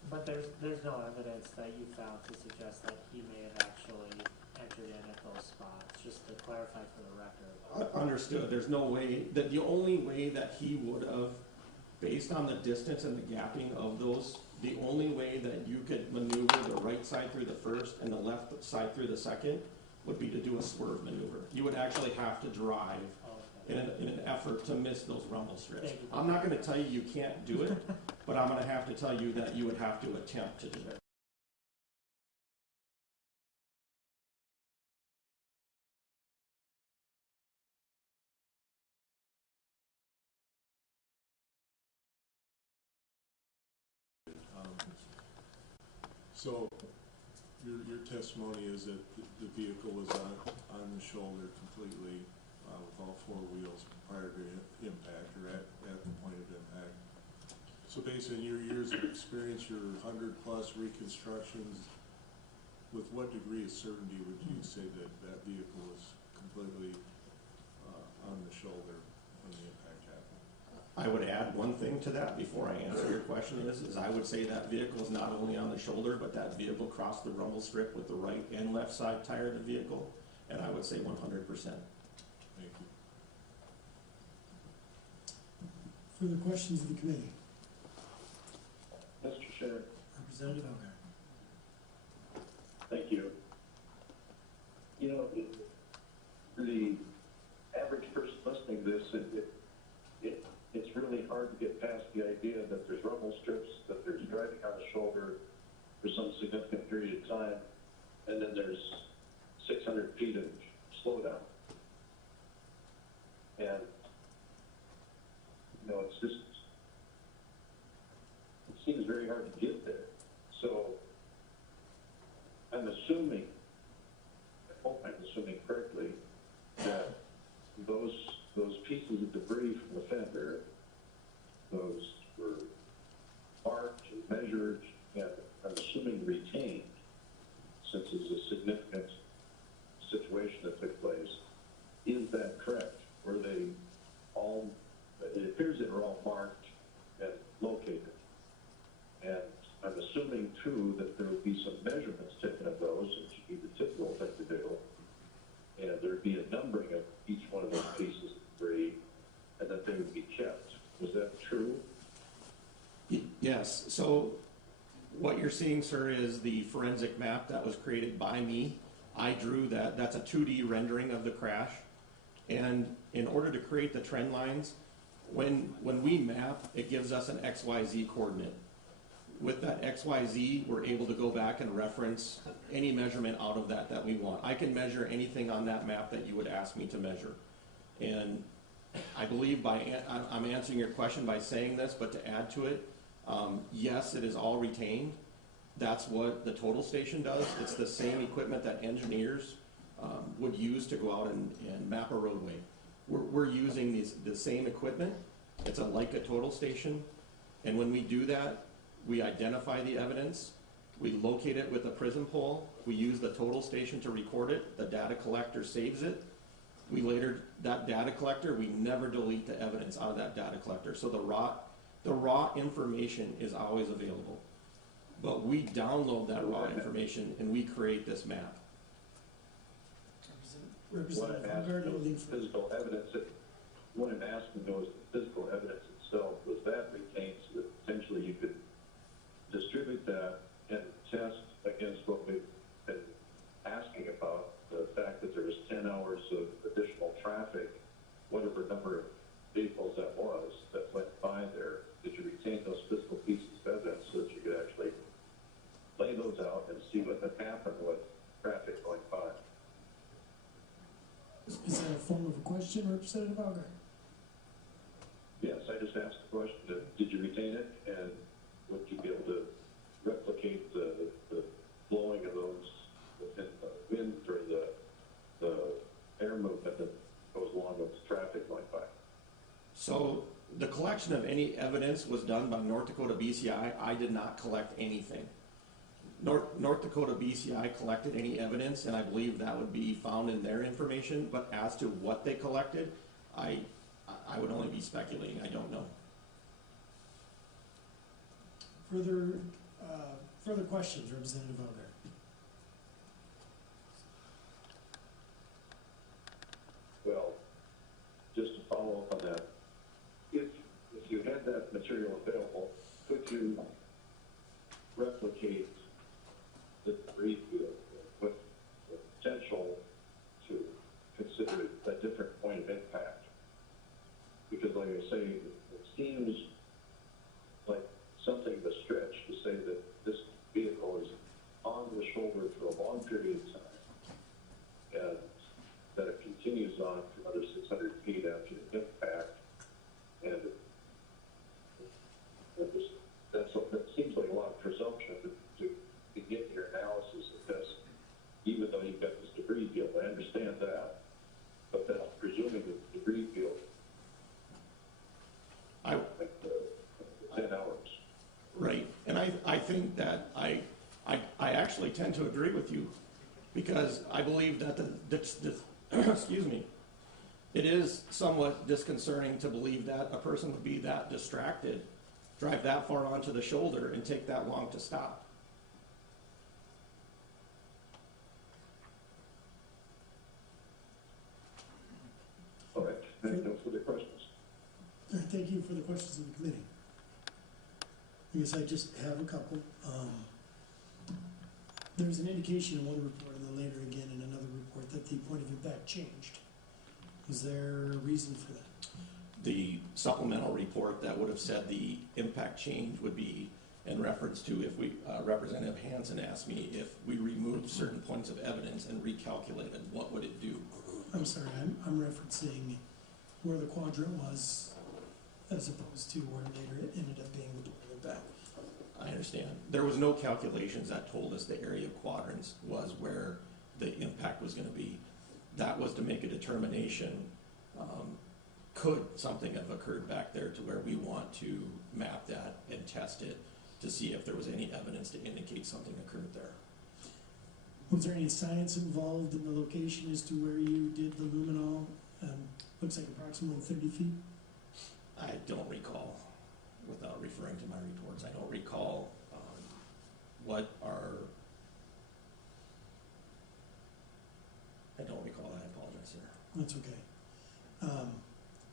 But there's no evidence that you found to suggest that he may have actually entered in at those spots, just to clarify for the record. Understood. There's no way, that the only way that he would have, based on the distance and the gapping of those, the only way that you could maneuver the right side through the first and the left side through the second would be to do a swerve maneuver. You would actually have to drive in an effort to miss those rumble strips. I'm not going to tell you you can't do it, but I'm going to have to tell you that you would have to attempt to do it. So, your testimony is that the vehicle was on the shoulder completely, with all four wheels prior to impact, or at the point of impact. So based on your years of experience, your 100+ reconstructions, with what degree of certainty would you say that that vehicle was completely on the shoulder when the impact happened? I would add one thing to that before I answer your question is I would say that vehicle is not only on the shoulder, but that vehicle crossed the rumble strip with the right and left side tire of the vehicle, and I would say 100%. Thank you. Further questions of the committee? Mr. Chair, Representative Elgar. thank you. You know, the average person listening to this, it's really hard to get past the idea that there's rumble strips, that there's driving on the shoulder for some significant period of time, and then there's 600 feet of slowdown. And, you know, it's just, it seems very hard to get there. So I'm assuming, I hope I'm assuming correctly, that those pieces of debris from the fender, those were marked and measured and I'm assuming retained, since it's a significant situation that took place. Is that correct? Were they all, it appears they were all marked and located. And I'm assuming too that there would be some measurements taken of those, which would be the typical thing to do. And there'd be a numbering of each one of those pieces of debris, and that they would be kept. Was that true? Yes. So what you're seeing, sir, is the forensic map that was created by me. I drew that. That's a 2D rendering of the crash. And in order to create the trend lines, when we map, it gives us an XYZ coordinate. With that XYZ, we're able to go back and reference any measurement out of that we want. I can measure anything on that map that you would ask me to measure. And I believe I'm answering your question by saying this, but to add to it, yes, it is all retained. That's what the total station does. It's the same equipment that engineers would use to go out and map a roadway. We're using the same equipment. It's like a total station. And when we do that, we identify the evidence, we locate it with a prism pole, we use the total station to record it, the data collector saves it. That data collector, we never delete the evidence out of that data collector. So the raw information is always available. But we download that raw information and we create this map. Representative What I'm Elgar, asking no is lead the for. physical evidence, what I'm asking though is the physical evidence itself, was that retained so that potentially you could distribute that and test against what we've been asking about, the fact that there was 10 hours of additional traffic, whatever number of vehicles that was, that went by there. Did you retain those physical pieces of evidence so that you could actually lay those out and see what had happened with traffic going by? Is that a form of a question, Representative Elgar? Yes, I just asked the question, did you retain it, and would you be able to replicate the blowing of those within the wind or the air movement that goes along with the traffic going by? So the collection of any evidence was done by North Dakota BCI. I did not collect anything. North Dakota BCI collected any evidence, and I believe that would be found in their information, but as to what they collected, I would only be speculating. I don't know. Further questions, Representative Elder? Well, just to follow up on that, if you had that material available, could you replicate the debris field with the potential to consider it a different point of impact? Because like I say, it seems like something of a stretch to say that this vehicle is on the shoulder for a long period of time, and that it continues on for another 600 feet after the impact, and that seems like a lot of presumption to begin your analysis of this, even though you've got this debris field. I understand that, but that's presuming that the debris field, like 10 hours. Right, and I think that I actually tend to agree with you, because I believe that excuse me, it is somewhat disconcerting to believe that a person would be that distracted, drive that far onto the shoulder, and take that long to stop. All right, no further questions. Thank you for the questions of the committee. I guess I just have a couple. There's an indication in one report and then later again in another report that the point of impact changed. Is there a reason for that? The supplemental report that would have said the impact change would be in reference to if we, Representative Hansen asked me if we removed certain points of evidence and recalculated, what would it do? I'm sorry, I'm referencing where the quadrant was as opposed to where later it ended up being the point of impact. I understand. There was no calculations that told us the area of quadrants was where the impact was going to be. That was to make a determination, could something have occurred back there to where we want to map that and test it to see if there was any evidence to indicate something occurred there. Was there any science involved in the location as to where you did the luminol? Looks like approximately 30 feet. I don't recall, without referring to my reports, I don't recall I don't recall that. I apologize, sir. That's okay.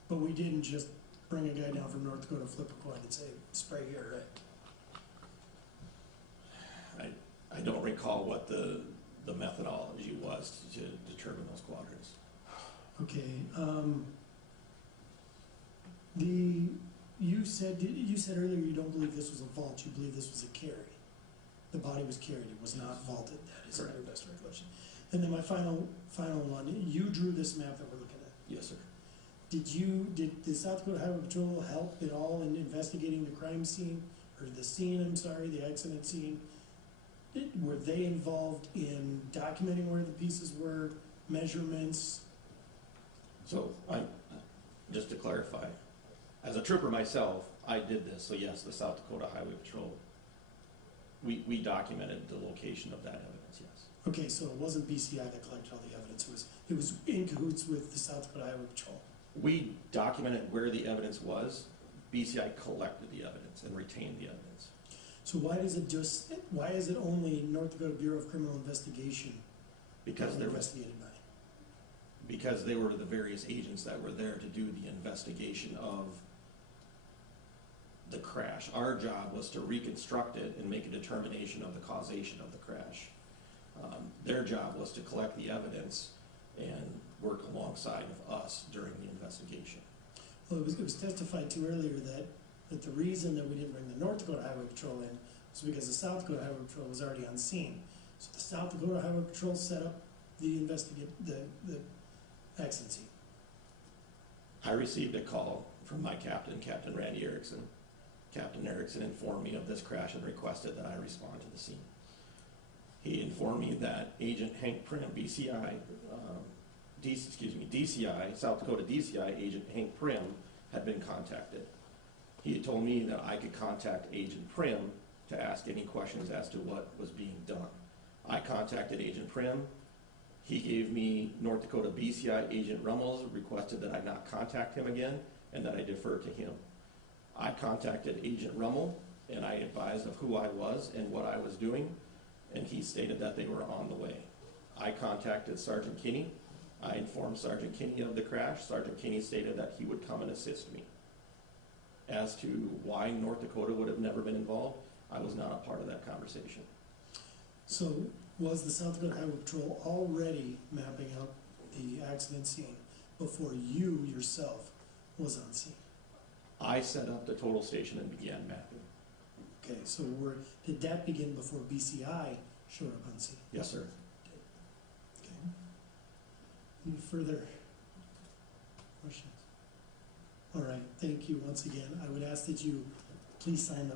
But we didn't just bring a guy down from North Dakota, flip a coin and say, spray here, right? I don't recall what the methodology was to determine those quadrants. Okay. You said earlier you don't believe this was a vault, you believe this was a carry. The body was carried, it was not vaulted. That is your best recollection. And then my final one, you drew this map that we're looking at. Yes, sir. Did the South Dakota Highway Patrol help at all in investigating the crime scene, or the scene, I'm sorry, the accident scene? Were they involved in documenting where the pieces were, measurements? So, just to clarify, as a trooper myself, I did this. So yes, the South Dakota Highway Patrol, we documented the location of that evidence, yes. Okay, so it wasn't BCI that collected all the evidence, it was in cahoots with the South Dakota Highway Patrol. We documented where the evidence was. BCI collected the evidence and retained the evidence. So why is it only North Dakota Bureau of Criminal Investigation Because they're investigated by? Because they were the various agents that were there to do the investigation of the crash. Our job was to reconstruct it and make a determination of the causation of the crash. Their job was to collect the evidence and work alongside of us during the investigation. Well, it was testified to earlier that the reason that we didn't bring the North Dakota Highway Patrol in was because the South Dakota Highway Patrol was already on scene. So the South Dakota Highway Patrol set up the accident scene. I received a call from my captain, Captain Randy Erickson. Captain Erickson informed me of this crash and requested that I respond to the scene. He informed me that Agent Hank Prim, DCI, South Dakota DCI agent Hank Prim had been contacted He had told me that I could contact Agent Prim to ask any questions as to what was being done. I contacted Agent Prim. He gave me North Dakota BCI Agent Rummels, requested that I not contact him again and that I defer to him. I contacted Agent Rummel and I advised of who I was and what I was doing, and he stated that they were on the way. I contacted Sergeant Kinney. I informed Sergeant Kinney of the crash. Sergeant Kinney stated that he would come and assist me. As to why North Dakota would have never been involved, I was not a part of that conversation. So was the South Dakota Highway Patrol already mapping out the accident scene before you yourself was on scene? I set up the total station and began mapping. Okay, so did that begin before BCI showed up on scene? Yes, sir. Okay. Any further questions? All right, thank you once again. I would ask that you please sign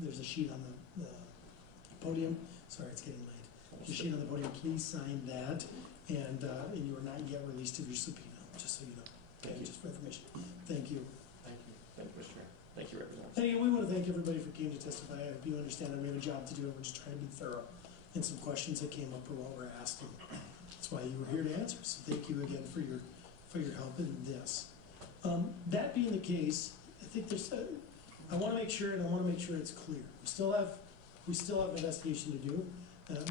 there's a sheet on the podium. Sorry, it's getting late. There's a sheet on the podium, please sign that. And you are not yet released of your subpoena, just so you know. Thank you. Just for information. Thank you. Thank you. Thank you, Mr. Chair. Thank you, Representative. Hey, we want to thank everybody for coming to testify. I hope you understand that we have a job to do and we're just trying to be thorough. And some questions that came up are what we're asking. That's why you were here to answer. So thank you again for your help in this. That being the case, I think I want to make sure, and I want to make sure it's clear. We still have an investigation to do.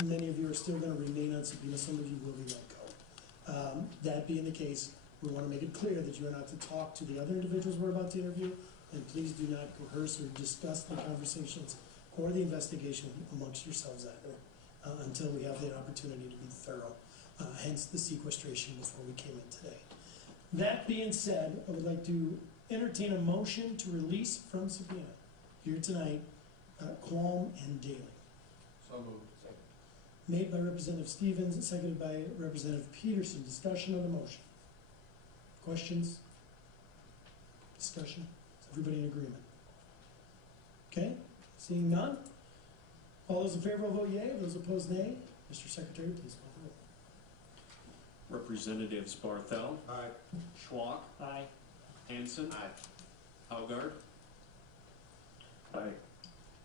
Many of you are still going to remain on subpoena. Some of you will be let go. That being the case, we want to make it clear that you are not to talk to the other individuals we're about to interview, and please do not coerce or discuss the conversations or the investigation amongst yourselves either until we have the opportunity to be thorough. Hence the sequestration before we came in today. That being said, I would like to entertain a motion to release from subpoena here tonight, Qualm and Daly. So moved. Made by Representative Stevens and seconded by Representative Peterson. Discussion on the motion. Questions? Discussion? Is everybody in agreement? Okay, seeing none. All those in favor will vote yea. Those opposed, nay. Mr. Secretary, please call the roll. Representatives Barthel. Aye. Schwak. Aye. Hanson. Aye. Haugard. Aye.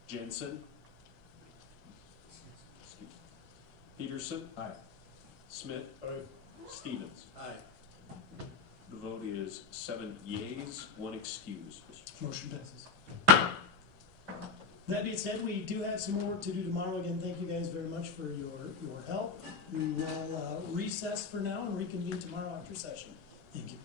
Jensen. Peterson. Aye. Smith. Aye. Stevens. Aye. The vote is 7 yeas, 1 excuse. Motion passes. That being said, we do have some more work to do tomorrow. Again, thank you guys very much for your help. We will recess for now and reconvene tomorrow after session. Thank you.